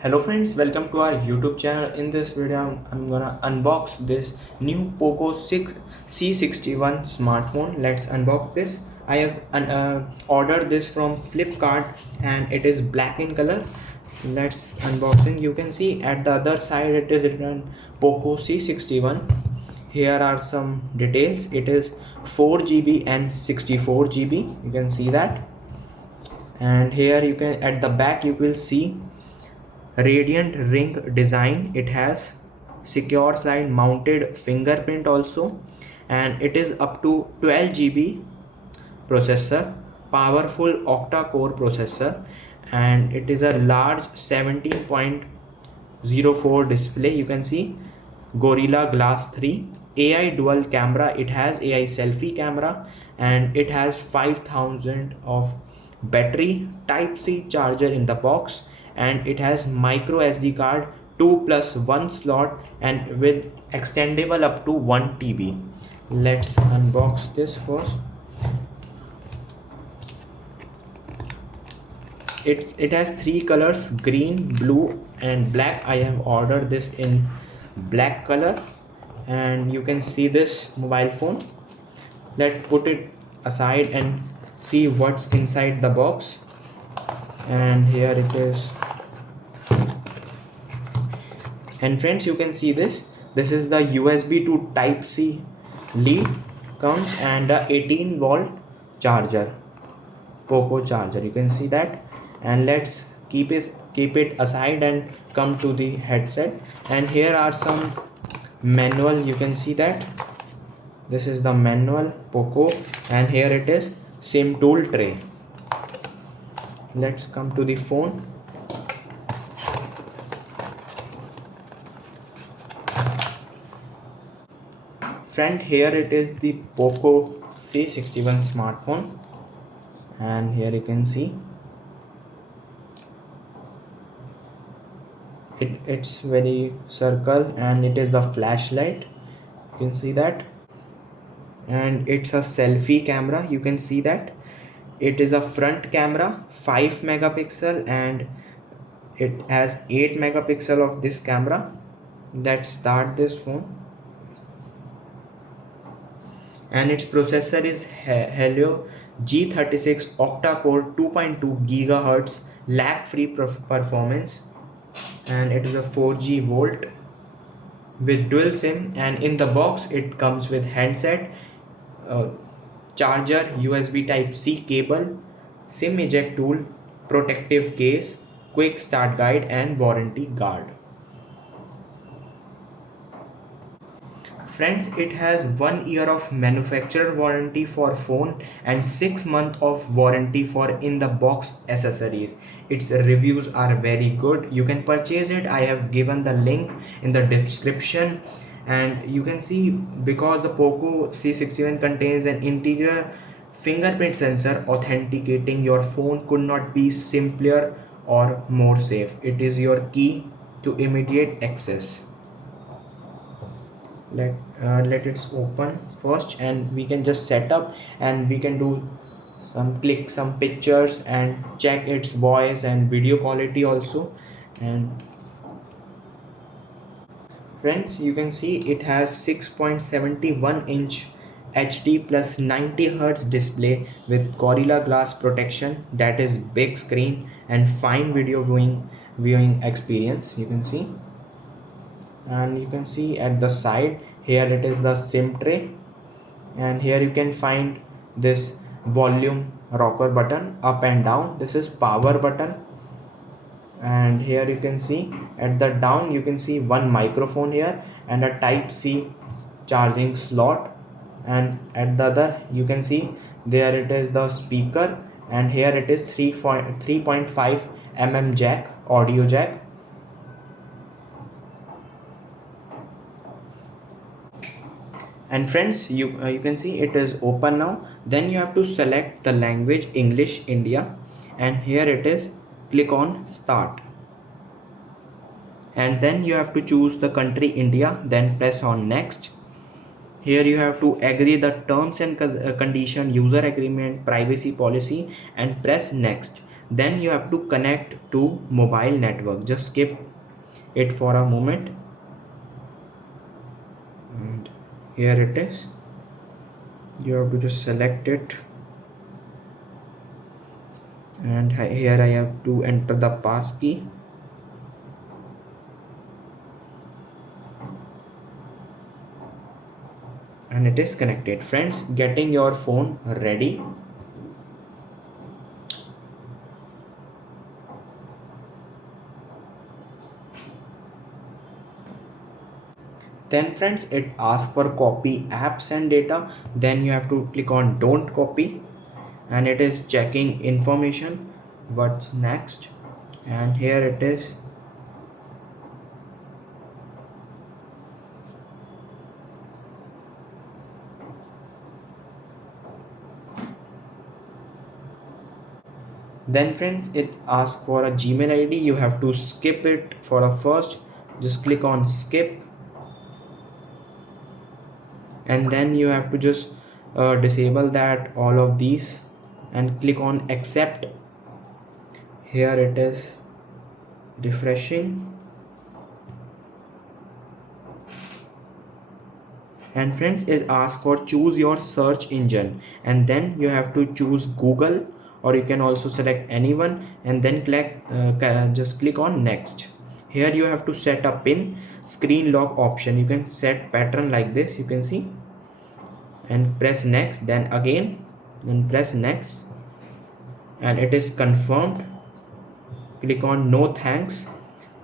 Hello friends, welcome to our YouTube channel. In this video, I'm gonna unbox this new Poco C61 smartphone. Let's unbox this. I have ordered this from Flipkart and it is black in color. Let's unboxing. You can see at the other side it is written Poco C61. Here are some details. It is 4 GB and 64 GB. You can see that. And here you can at the back you will see radiant ring design. It has secure slide mounted fingerprint also, and it is up to 12 GB processor, powerful octa-core processor, and it is a large 17.04 display. You can see Gorilla Glass 3 AI dual camera. It has AI selfie camera, and it has 5000 of battery, type C charger in the box, and it has micro SD card 2 plus 1 slot and with extendable up to 1 TB. Let's unbox this first. It has three colors: green, blue and black. I have ordered this in black color, and you can see this mobile phone. Let's put it aside and see what's inside the box. And here it is. And friends, you can see this is the USB to type C lead comes, and the 18-volt charger, Poco charger. You can see that. And let's keep it aside and come to the headset. And here are some manual. You can see that this is the manual Poco, and here it is SIM tool tray. Let's come to the phone. Friend, here it is the Poco C61 smartphone, and here you can see it's very circle, and it is the flashlight. You can see that. And it's a selfie camera. You can see that it is a front camera 5 megapixel, and it has 8 megapixel of this camera. Let's start this phone. And its processor is Helio G36 octa-core 2.2 gigahertz lag-free performance, and it is a 4G volt with dual SIM. And in the box it comes with handset, charger, USB type C cable, SIM eject tool, protective case, quick start guide and warranty guard. Friends, it has 1 year of manufacturer warranty for phone and 6 months of warranty for in the box accessories. Its reviews are very good. You can purchase it. I have given the link in the description. And you can see, because the Poco C61 contains an integral fingerprint sensor, authenticating your phone could not be simpler or more safe. It is your key to immediate access. Let it open first, and we can just set up, and we can do click some pictures and check its voice and video quality also. And friends, you can see it has 6.71 inch HD plus 90 Hz display with Gorilla Glass protection, that is big screen and fine video viewing experience. You can see. And you can see at the side here it is the SIM tray, and here you can find this volume rocker button up and down. This is power button. And here you can see at the down you can see one microphone here and a type C charging slot. And at the other you can see there it is the speaker, and here it is 3.5 mm jack, audio jack. And friends, you can see it is open now. Then you have to select the language English India, and here it is, click on start, and then you have to choose the country India, then press on next. Here you have to agree the terms and condition, user agreement, privacy policy, and press next. Then you have to connect to mobile network. Just skip it for a moment, and here it is. You have to just select it, and here I have to enter the pass key. And it is connected. Friends, getting your phone ready. Then friends, it asks for copy apps and data. Then you have to click on don't copy, and it is checking information. What's next? And here it is. Then friends, it asks for a Gmail ID. You have to skip it for a first. Just click on skip, and then you have to just disable that all of these and click on accept. Here it is refreshing. And friends, it asks for choose your search engine, and then you have to choose Google, or you can also select anyone, and then just click on next. Here you have to set a pin screen lock option. You can set pattern like this, you can see, and press next, then again, then press next, and it is confirmed. Click on no thanks,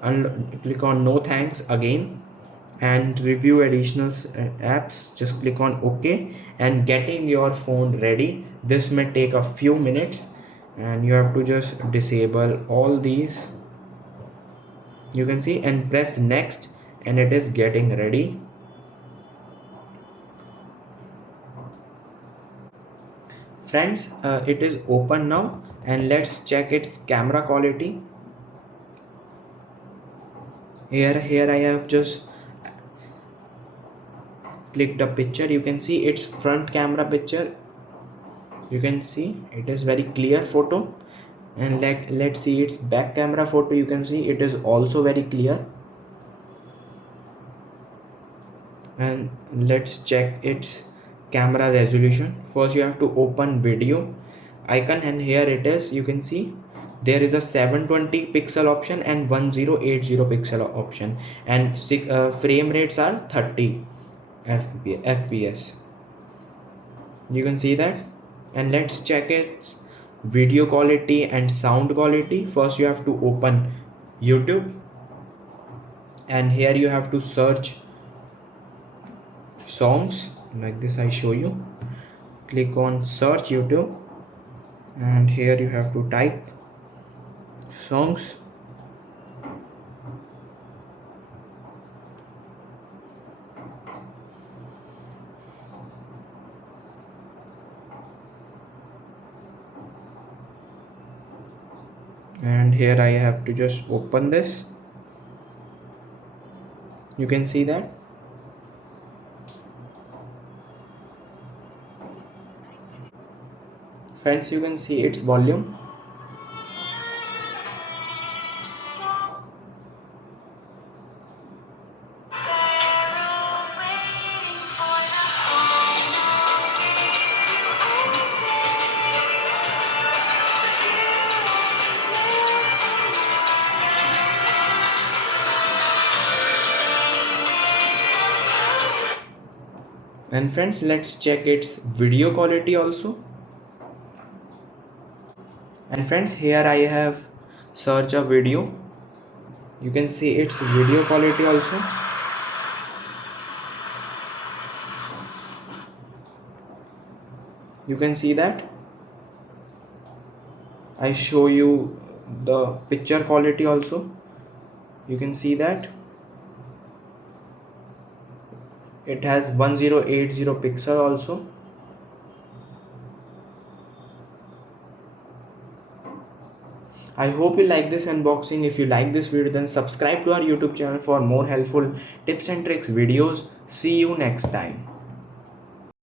and click on no thanks again, and review additional apps. Just click on OK, and getting your phone ready. This may take a few minutes, and you have to just disable all these, you can see, and press next, and it is getting ready. Friends, it is open now, and let's check its camera quality. Here I have just clicked a picture. You can see its front camera picture. You can see it is very clear photo, and let's see its back camera photo. You can see it is also very clear. And let's check its camera resolution. First you have to open video icon, and here it is. You can see there is a 720 pixel option and 1080 pixel option, and frame rates are 30 fps. You can see that. And let's check its video quality and sound quality. First you have to open YouTube, and here you have to search songs like this. I show you. Click on search YouTube, and here you have to type songs. And here I have to just open this. You can see that. Friends, you can see its volume. And friends, let's check its video quality also. And friends, here I have searched a video. You can see its video quality also. You can see that. I show you the picture quality also. You can see that it has 1080 pixel also. I hope you like this unboxing. If you like this video, then subscribe to our YouTube channel for more helpful tips and tricks videos. See you next time.